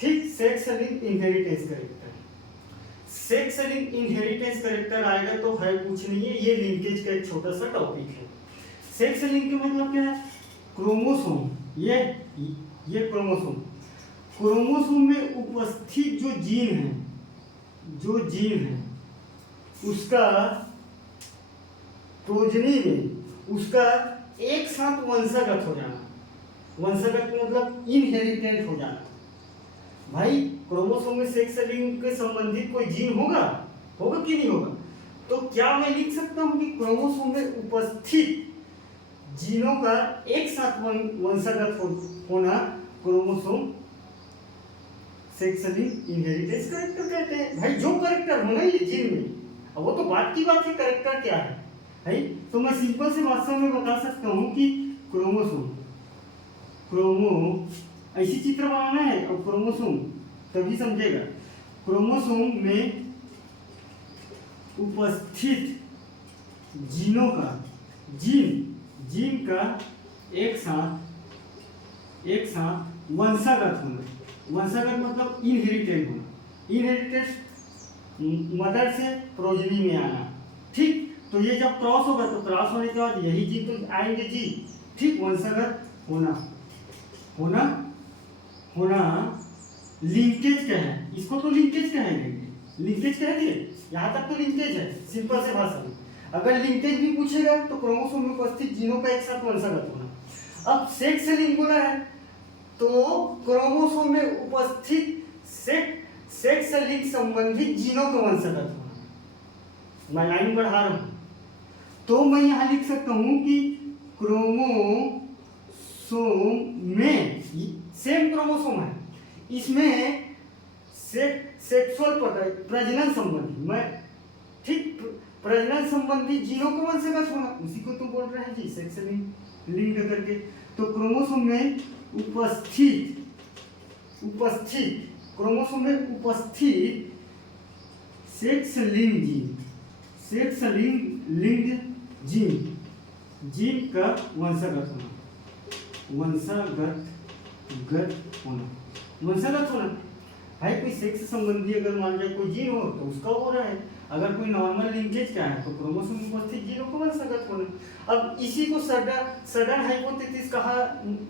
ठीक, sex link inheritance character. Sex link inheritance character आएगा तो है कुछ नहीं है, ये लिंकेज का एक छोटा सा टॉपिक है। सेक्स लिंक का मतलब क्या है? क्रोमोसोम, ये क्रोमोसोम, क्रोमोसोम में उपस्थित जो जीन है, उसका प्रोजनी में उसका एक साथ वंशागत हो जाना। वंशागत मतलब इनहेरिटेंट हो जाना। भाई क्रोमोसोम में सेक्स लिंक के संबंधित कोई जीन होगा कि नहीं होगा? तो क्या मैं लिख सकता हूं कि क्रोमोसोम में उपस्थित जीनों का एक साथ वंशागत होना chromosome sex link inheritance character कहते हैं। भाई जो करेक्टर होना ये जीन में, अब वो तो बात की बात है, करेक्टर क्या है भाई? तो मैं सिंपल से भाषा में बता सकता हूं कि ऐसी चित्र बनाना है और क्रोमोसोम तभी समझेगा। क्रोमोसोम में उपस्थित जीनों का जीन का एक साथ वंशागत होना। वंशागत मतलब इनहेरिटेड होना, इनहेरिटेड मदर से प्रोजनी में आना। ठीक, तो ये जब क्रॉस होगा तो क्रॉस होने के बाद यही जीन तो आएंगे जी। ठीक, वंशागत होना लिंकेज क्या है? इसको तो लिंकेज कहेंगे, लिंकेज कह दिए, यहाँ तक तो लिंकेज है सिंपल से भाषा में। अगर लिंकेज भी पूछेगा तो क्रोमोसोम में उपस्थित जीनों का एक साथ वंशागत होना। अब सेक्स लिंक बोला है तो क्रोमोसोम में उपस्थित सेक्स लिंक संबंधित जीनों का वंशागत होना। मैं लाइन बढ़ा रहा हूं तो मैं यहां लिख सकता हूं कि क्रोमोसोम में सेम क्रोमोसोम है, इसमें सेक्सुअल प्रजनन संबंधी, मैं ठीक, प्रजनन संबंधी जीनों को वंशागत होना, उसी को तो बोल रहे हैं जी सेक्स लिंक करके। तो क्रोमोसोम में उपस्थित क्रोमोसोम में उपस्थित सेक्स लिंक जीन का वंशागत होना। भाई कोई सेक्स संबंधी अगर मान जाए कोई जीन हो तो उसका हो रहा है, अगर कोई नॉर्मल लिंकेज क्या है तो क्रोमोसोम में उपस्थित जीनों को वंशागत होना। अब इसी को सडन हाइपोथेसिस कहा,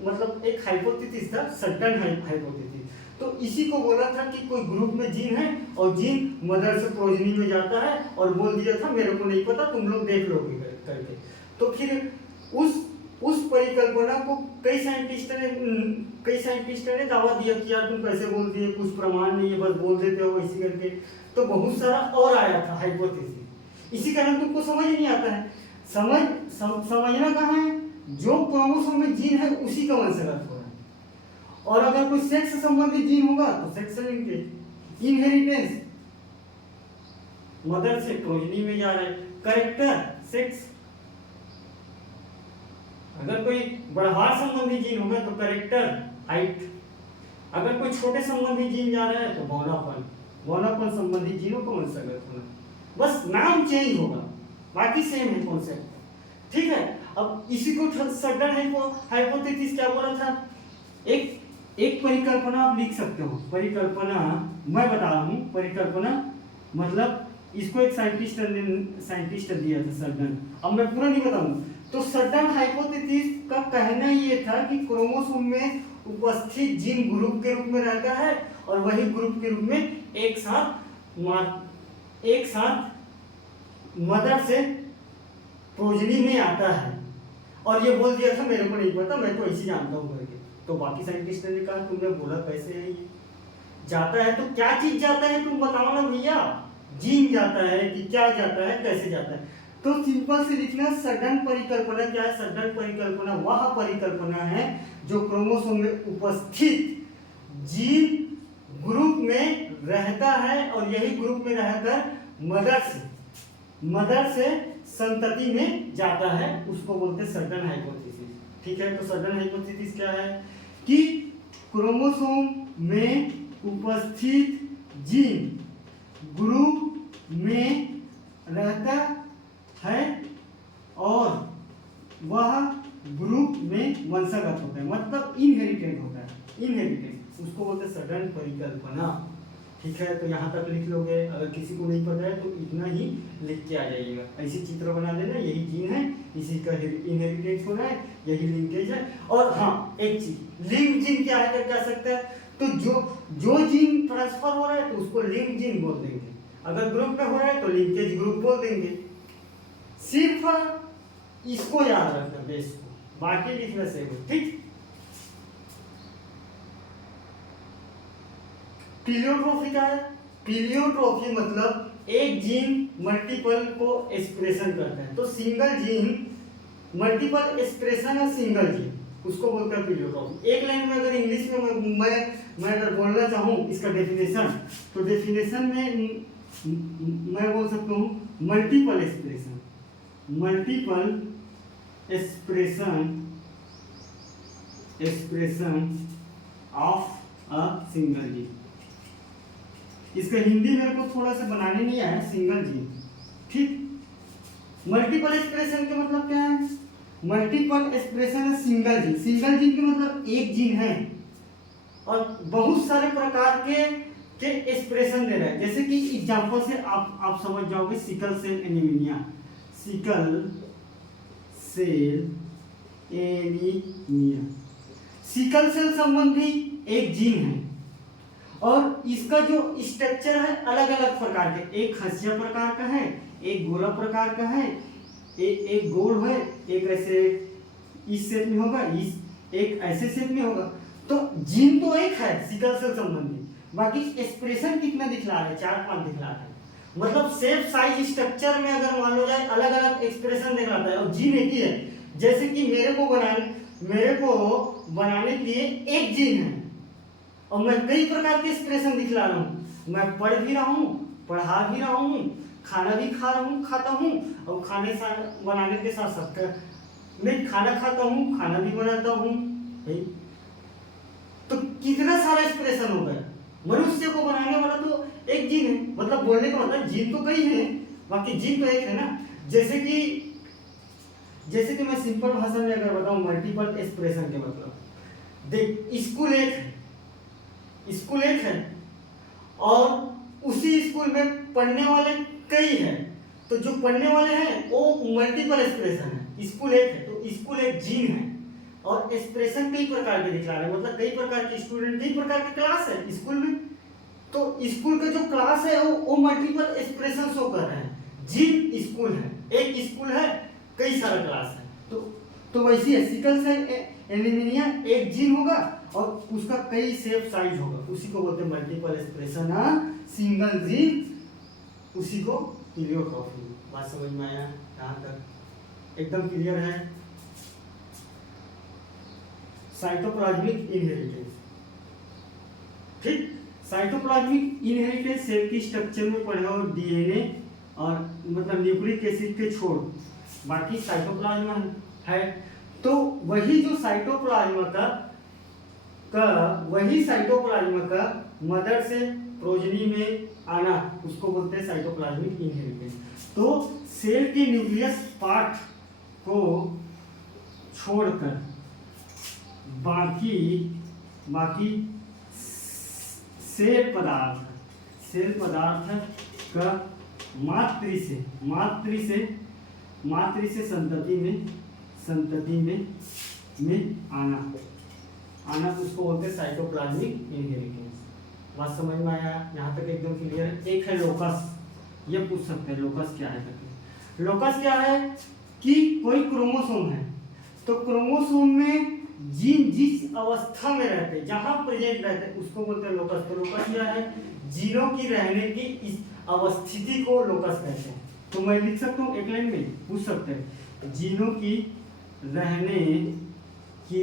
मतलब एक हाइपोथेसिस था सडन हाइपोथेसिस। तो इसी को बोला था कि कोई ग्रुप में जीन है और जीन मदर से प्रोजनी में जाता है और बोल दिया था मेरे को नहीं पता, तुम लोग देख लोगे करके। तो फिर उस परिकल्पना को कई साइंटिस्टों ने दावा दिया कि यार तुम कैसे बोल दिए, कुछ प्रमाण नहीं है, बस बोल देते हो ऐसे करके। तो बहुत सारा और आया था हाइपोथेसिस, इसी कारण तुमको समझ नहीं आता है। समझना कहाँ है? जो क्रोमोसोम में जीन है उसी का वंशागत हो रहा है। और अगर कोई सेक्स संबंधी जीन होगा तो सेक्स लिंकेज, इनहेरिटेंस, मदर से प्रोजनी में जा रहा है। करेक्टर सेक्स, अगर कोई बढ़वार संबंधी जीन होगा तो करेक्टर हाइट, अगर कोई छोटे संबंधी जीन जा रहा है तो बौनापन संबंधी जीनों को वंशागत होना। बस नाम चेंज होगा, बाकी सेम है कॉन्सेप्ट। ठीक है, अब इसी को सडन हाइपोथेसिस क्या बोला था? एक परिकल्पना आप लिख सकते हो। परिकल्पना मैं बता रहा हूँ, परिकल्पना मतलब इसको एक साइंटिस्ट दिया था सडन। अब मैं पूरा नहीं बताऊँ। तो सडन हाइपोथेसिस का कहना ये था कि क्रोमोसोम में उपस्थित जीन ग्रुप के रूप में रहता है और वही ग्रुप के रूप में एक साथ मदर से प्रोजनी में आता है। और ये बोल दिया था मेरे को नहीं पता, मैं तो ऐसे जानता हूँ करके। तो बाकी साइंटिस्ट ने कहा तुमने बोला कैसे है ये जाता है? तो क्या चीज जाता है तुम बताओ ना भैया, जीन जाता है कि क्या जाता है, कैसे जाता है? तो सिंपल से लिखना, सडन परिकल्पना क्या है? सडन परिकल्पना वह परिकल्पना है जो क्रोमोसोम में उपस्थित जीन ग्रुप में रहता है और यही ग्रुप में रहकर मदर से संतति में जाता है, उसको बोलते हैं सडन हाइपोथेसिस। ठीक है, तो सडन हाइपोथेसिस क्या है कि क्रोमोसोम में उपस्थित जीन ग्रुप में रहता है और वह ग्रुप में वंशागत होता है, मतलब इनहेरिटेड होता है। इनहेरिटेड उसको बोलते हैं सघन परिकल्पना। ठीक है, तो यहाँ तक लिख लोगे। अगर किसी को नहीं पता है तो इतना ही लिख के आ जाइएगा। ऐसी चित्र बना देना, यही जीन है, इसी का इनहेरिटेंस होना है, यही लिंकेज है। और हाँ, एक चीज, लिंक जीन क्या है कर कह सकते हैं, तो जो जीन ट्रांसफर हो रहा है तो उसको लिंक जीन बोल देंगे। अगर ग्रुप में हो रहा है तो लिंकेज ग्रुप बोल देंगे। सिर्फ इसको याद रखना बेस को, बाकी लिखना से हो। ठीक, प्लीयोट्रॉफी क्या है? प्लीयोट्रॉफी मतलब एक जीन मल्टीपल को एक्सप्रेशन करता है। तो सिंगल जीन मल्टीपल एक्सप्रेशन है सिंगल जीन, उसको बोलते हैं प्लीयोट्रॉफी। एक लाइन में अगर इंग्लिश में मैं अगर बोलना चाहूँ इसका डेफिनेशन, तो डेफिनेशन में मैं बोल सकता हूँ multiple expression, multiple expression of a single gene. इसका हिंदी मेरे को थोड़ा सा बनाने नहीं आया, सिंगल जीन। ठीक, मल्टीपल एक्सप्रेशन का मतलब क्या है? मल्टीपल एक्सप्रेशन है सिंगल जीन। सिंगल जीन का मतलब एक जीन है और बहुत सारे प्रकार के एक्सप्रेशन दे रहा है। जैसे कि एग्जांपल से आप समझ जाओगे, sickle cell anaemia, sickle cell anaemia, sickle cell संबंधी एक जीन है और इसका जो स्ट्रक्चर है अलग अलग प्रकार के, एक हंसिया प्रकार का है, एक गोला प्रकार का है, एक गोल है, एक ऐसे इस शेप में होगा, इस एक ऐसे शेप में होगा। तो जीन तो एक है सिकल सेल संबंधी, बाकी एक्सप्रेशन कितना दिखला रहे? 4-5 दिखला रहे। मतलब शेप साइज स्ट्रक्चर में अगर मान लो जाए अलग अलग एक्सप्रेशन दिखलाता है और जीन एक ही है। जैसे कि मेरे को बनाने के लिए एक जीन है और मैं कई प्रकार के एक्सप्रेशन दिखला रहा हूँ। मैं पढ़ भी रहा हूँ, पढ़ा भी रहा हूँ, खाना भी खाता हूँ और खाने बनाने के साथ साथ मैं खाना खाता हूँ, खाना भी बनाता हूँ। तो कितना सारा एक्सप्रेशन हो गया। मनुष्य को बनाने वाला तो एक जीन है, मतलब बोलने का मतलब जीन तो कई है, बाकी जीन तो एक है ना। जैसे कि मैं सिंपल भाषा में अगर बताऊं मल्टीपल एक्सप्रेशन के मतलब, देख स्कूल एक है और उसी स्कूल में पढ़ने वाले कई हैं, तो जो पढ़ने वाले हैं वो मल्टीपल एक्सप्रेशन है। स्कूल एक है तो स्कूल एक जीन है और एक्सप्रेशन कई प्रकार के दिखला रहे हैं, मतलब कई प्रकार के स्टूडेंट, कई प्रकार के क्लास है स्कूल में। तो स्कूल का जो क्लास है वो मल्टीपल एक्सप्रेशन शो कर रहे हैं। जीन स्कूल है, एक स्कूल है, कई सारा क्लास है। तो वैसी है सिकल सेल एनीमिया, एक जीन होगा और उसका कई शेप साइज होगा, उसी को बोलते हैं मल्टीपल एक्सप्रेशन सिंगल जीन, उसी को प्लीयोट्रॉफी। बात समझ में आया? यहाँ तक एकदम क्लियर है? Cytoplasmic inheritance. ठीक, साइटोप्लाज्मिक इनहेरिटेंस सेल की स्ट्रक्चर में पढ़े हो डीएनए और मतलब न्यूक्लिक एसिड के छोड़ बाकी साइटोप्लाज्म है। तो वही जो साइटोप्लाज्म का मदर से प्रोजनी में आना, उसको बोलते हैं साइटोप्लाज्मिक इनहेरिटेंस। तो सेल के न्यूक्लियस पार्ट को छोड़कर बाकी सेल पदार्थ का मातृ से संतति में आना उसको बोलते हैं साइटोप्लाज्मिक इनहेरिटेंस। बात समझ में आया? यहाँ तक एकदम क्लियर है? एक है लोकस, ये पूछ सकते हैं लोकस क्या है करके। लोकस क्या है कि कोई क्रोमोसोम है, तो क्रोमोसोम में जीन जिस अवस्था में रहते हैं, जहां प्रेजेंट रहते हैं, उसको बोलते हैं लोकस। तो लोकस क्या है? जीनों की रहने की इस अवस्थिति को लोकस कहते हैं। तो मैं लिख सकता हूँ एक लाइन में, पूछ सकते हैं जीनों की रहने की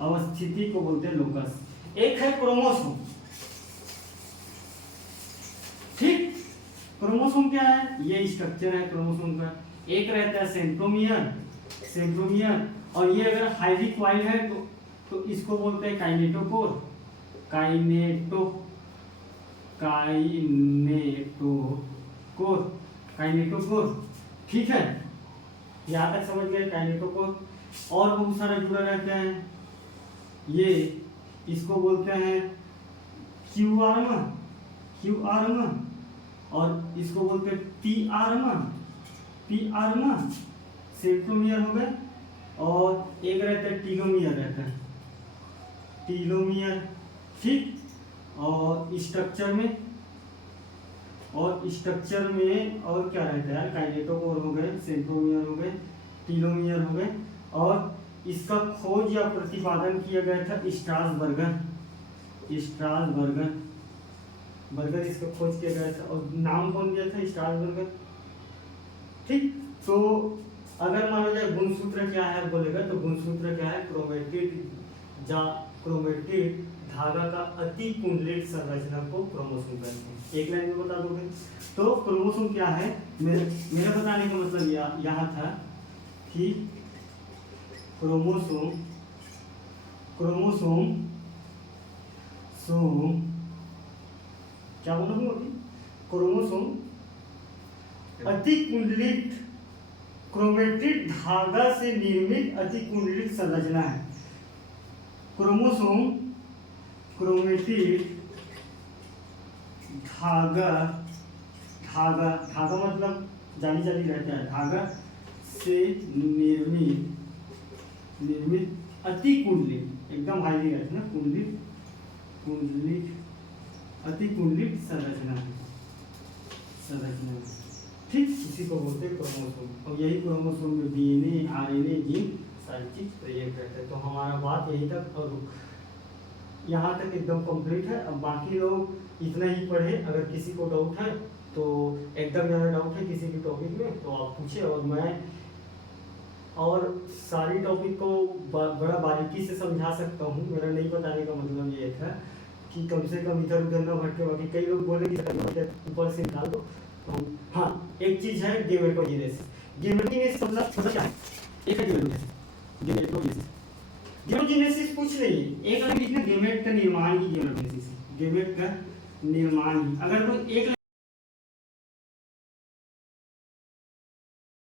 अवस्थिति को बोलते हैं लोकस। एक है क्रोमोसोम। ठीक, क्रोमोसोम क्या है? ये स्ट्रक्चर है क्रोमोसोम का। एक रहता है सेंट्रोमियर और ये अगर हाईली क्वाइल है तो इसको बोलते हैं काइनेटोकोर। ठीक है, यहाँ तक समझ गए काइनेटोकोर। और बहुत सारा जुड़ा रहता है, ये इसको बोलते हैं क्यू आर्म, और इसको बोलते हैं पी आर्म, सेंट्रोमियर हो गए, और एक रहता है टीलोमियर रहता है, टीलोमियर, ठीक। और स्ट्रक्चर में और क्या रहता है यार, काइनेटोकोर हो गए, सेंट्रोमियर हो गए, टीलोमियर हो गए, और इसका खोज या प्रतिपादन किया गया था स्ट्रासबर्गर इसका खोज किया गया था, और नाम कौन दिया था, स्ट्रासबर्गर, ठीक। तो अगर मान लो जाए गुणसूत्र क्या है बोलेगा, तो गुणसूत्र क्या है, क्रोमेटिड धागा का अति कुंडलित संरचना को क्रोमोसोम कहते हैं। एक लाइन में बता दोगे तो क्रोमोसोम क्या है, मेरा बताने का मतलब यहाँ था कि क्रोमोसोम क्या बोला हूँ अभी, क्रोमोसोम अति कुंडलित क्रोमेटिड धागा से निर्मित अति कुंडलित संरचना है। क्रोमोसोम क्रोमेटिड धागा मतलब जाली रहता है, धागा से निर्मित अति कुंडलित, एकदम हाईली रहता है ना, कुंडलित अति कुंडलित संरचना, ठीक। इसी को बोलते हैं क्रोमोसोम, और यही क्रोमोसोम में डीएनए, आरएनए, जीन सारी चीज प्रयोग करते हैं। तो हमारा बात यही तक, और यहाँ तक एकदम कंप्लीट है। अब बाकी लोग इतना ही पढ़े, अगर किसी को डाउट है तो एकदम ज़्यादा डाउट है किसी भी टॉपिक में तो आप पूछे, और मैं और सारी टॉपिक को बड़ा बारीकी से समझा सकता हूँ। मेरा नहीं बताने का मतलब ये था कि कम से कम इधर उधर न भटके। बाकी कई लोग बोले कि ऊपर से निकाल दो, तो हाँ एक चीज़ है गेमेटोजेनेसिस। गेमेटोजेनेसिस मतलब क्या है, एक है गेमेटोजेनेसिस। गेमेटोजेनेसिस कुछ नहीं है, एक लाइन लिखना, गेमेट का निर्माण ही गेमेटोजेनेसिस है, गेमेट का निर्माण ही। अगर कोई एक